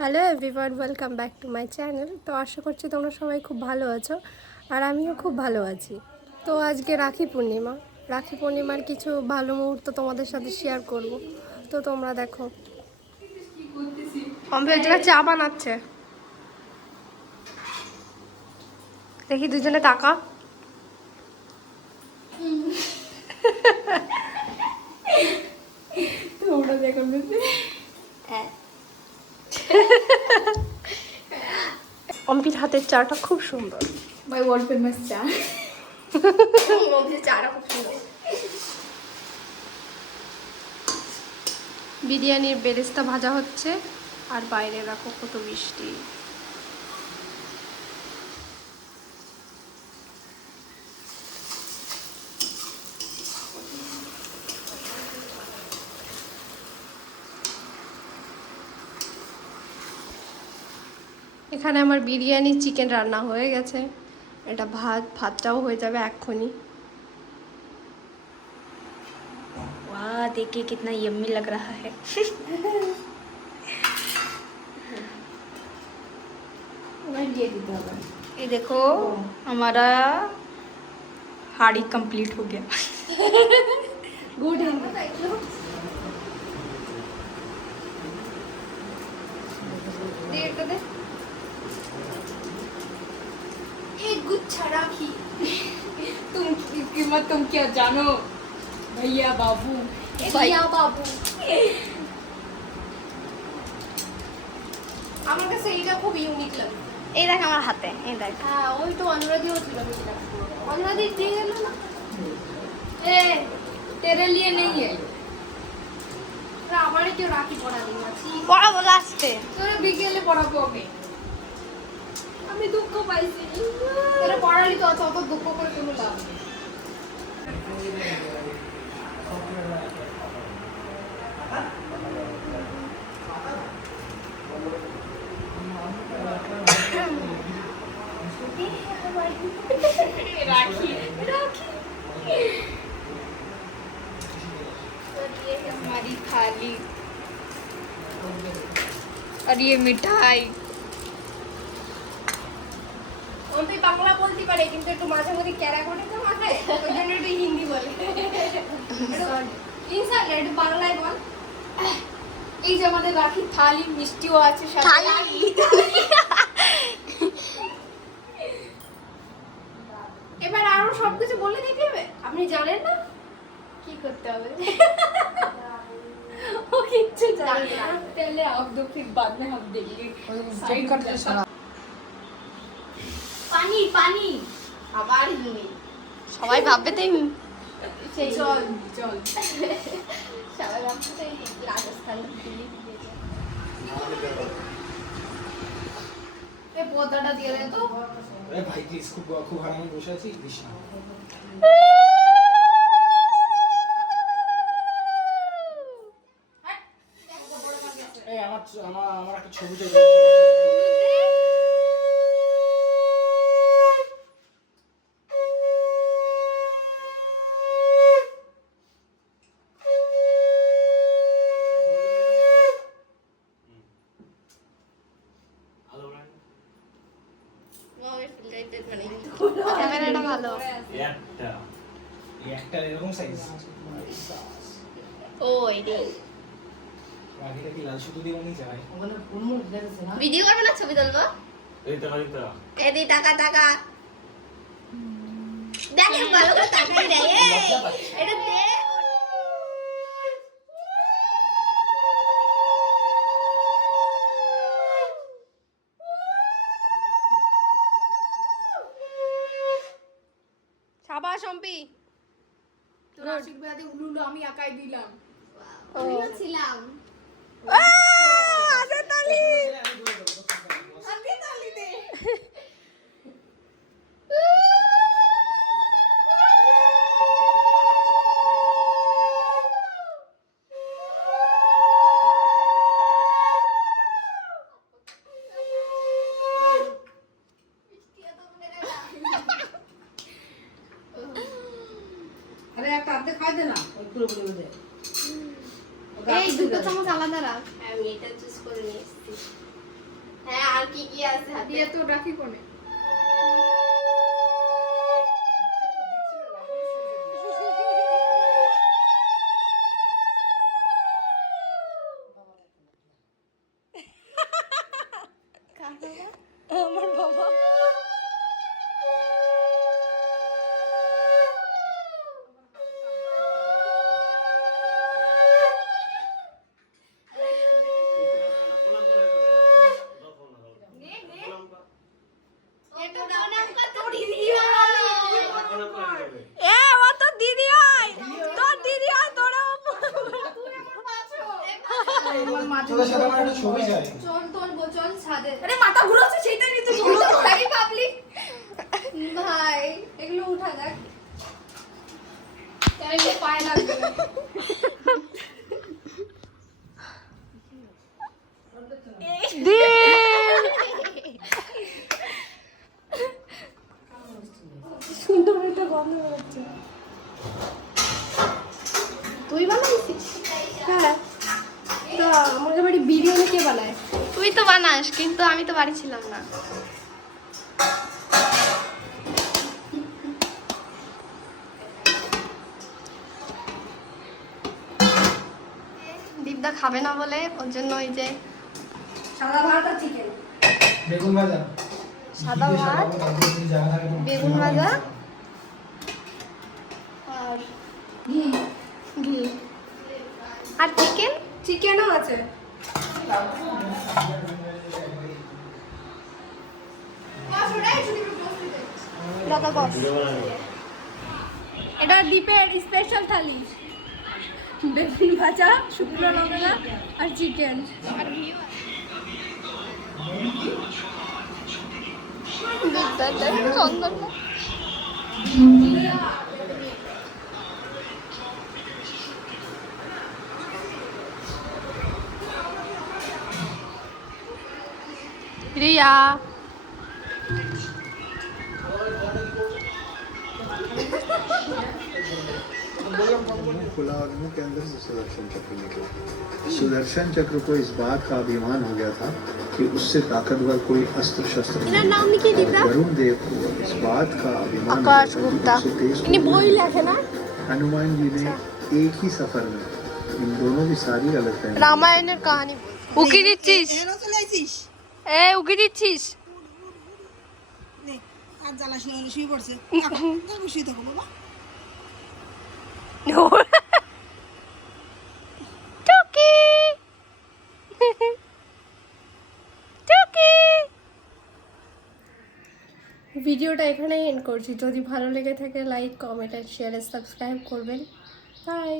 Hello everyone welcome back to my channel তো আশা করছি তোমরা সবাই খুব ভালো আছো আর আমিও খুব ভালো আছি। তো আজকে রাখি পূর্ণিমা। রাখি পূর্ণিমার কিছু ভালো মুহূর্ত তোমাদের সাথে শেয়ার করব। তো তোমরা দেখো। চা বানাচ্ছে। দেখি দুজনে টাকা তোমরা দেখো অম্পির হাতের চাটা খুব সুন্দর। ভাই ওয়ার্ল্ড ফেমাস চা চাটা খুব সুন্দর। বিরিয়ানির বেরেস্তা ভাজা হচ্ছে আর বাইরে রাখো কত বৃষ্টি এখানে আমার বিরিয়ানি চিকেন রান্না হয়ে গেছে এটা ভাত ভাতটাও হয়ে যাবে এক্ষুনি वाह देखिए कितना यम्मी लग रहा है ये देखो हमारा हाड़ी कंप्लीट हो गया गुड एक गुच्छा राखी तुम कीमत तुम क्या जानो भैया बाबू भैया বাবু আমার কাছে এইটা খুব ইউনিক লাগে এই দেখ আমার হাতে এই দেখ হ্যাঁ ওই তো অনুরাধিও ছিল বেশিটা অনুরাধি দিয়ে গেল না ए तेरे लिए नहीं है ওরা আমারই কেউ রাখি পড়া দিন আছি পড়াবো লাস্টে তোরা বিকেলে পড়াবো আমি আমি দুঃখ পাইছি তোরা পড়ালি তো অত অত দুঃখ করে কোনো লাভ নেই राखी राखी और ये है हमारी थाली और ये मिठाई ও তুই বাংলা বলতে পারে কিন্তু একটু মাঝে মধ্যে ক্যারা করে তো মাথায় ওই জন্য একটু হিন্দি বলে। ইনসান একটু বাংলায় বল। এই যে আমাদের রাখি থালি মিষ্টিও আছে থালি। এবার আরও সবকিছু বলে দিতে হবে? আপনি জানেন না? কি করতে হবে? ও কিচ্ছু জানে না। তাহলে আপ দো বাদ মে হবে দেখিয়ে পানি পানি। আবার সবাই ভাববে তাই সেই। চল জল সবাই ভাববে তাই রাজস্থান দিয়ে তো। খুব আমার আমার একটা ছবি ভালো। একটা। একটা এরকম সাইজ ও এটাই বাকিটা কি লাল সুতো দিয়ে বানিয়েছে ভাই ভিডিও করবে না ছবি তুলবো? এই তো এই তো। এদি টাকা টাকা। দেখ ভালো করে তাকাই রে। এটা সাবাস অম্পি। তোর আশীর্বাদে উলুলো আমি একাই দিলাম। আমিও ছিলাম। আরে একটা আর্ধেক খাই দে না ওই দে এই দুটো চামচ আলাদা রাখ। আমি এটা চুজ করে নিয়ে এসেছি। হ্যাঁ আর কি কি আছে হাতে? দিয়ে তো রাখি কোনে তোদের সাথে আমার একটা ছবি চাই। চল তোলবো চল ছাদে। আরে মাথা ঘুরাচ্ছে সেটাই নিতে এগুলো তো থাকি পাবলিক ভাই এগুলো উঠা দেখ। তাহলে পায়ে লাগবে? সুন্দর একটা গন্ধ বেরোচ্ছে। তুই বানাইছিস? হ্যাঁ। আমাদের বাড়ি বিরিয়ানি কে বানায়? তুই তো বানাস কিন্তু আমি তো বাড়ি ছিলাম না। দীপদা খাবে না বলে ওর জন্য ওই যে সাদা ভাত আর চিকেন বেগুন ভাজা। সাদা ভাত বেগুন ভাজা আর ঘি। ঘি। আর চিকেন চিকেনও আছে? এটা দ্বীপের স্পেশাল থালি। বেগুন ভাজা শুকনো লঙ্কা আর চিকেন আর ঘি प्रिया के अंदर से सुदर्शन चक्र निकला सुदर्शन चक्र को इस बात का अभिमान हो गया था कि उससे ताकतवर कोई अस्त्र शस्त्र मेरा नाम लिखिए दीपा। वरुण देव को इस बात का अभिमान आकाश गुप्ता। इन्हें वो ही लिखे ना। हनुमान जी ने अच्छा। एक ही सफ़र में इन दोनों की सारी अलग है रामायण कहानी। এ উকি দিচ্ছিস? নে আর জ্বালাস না হলে শুয়ে পড়ছে। তারপর শুয়ে থাকো বাবা। টুকি। টুকি। ভিডিওটা এখানেই এন্ড করছি। যদি ভালো লেগে থাকে লাইক কমেন্ট আর শেয়ার সাবস্ক্রাইব করবেন। বাই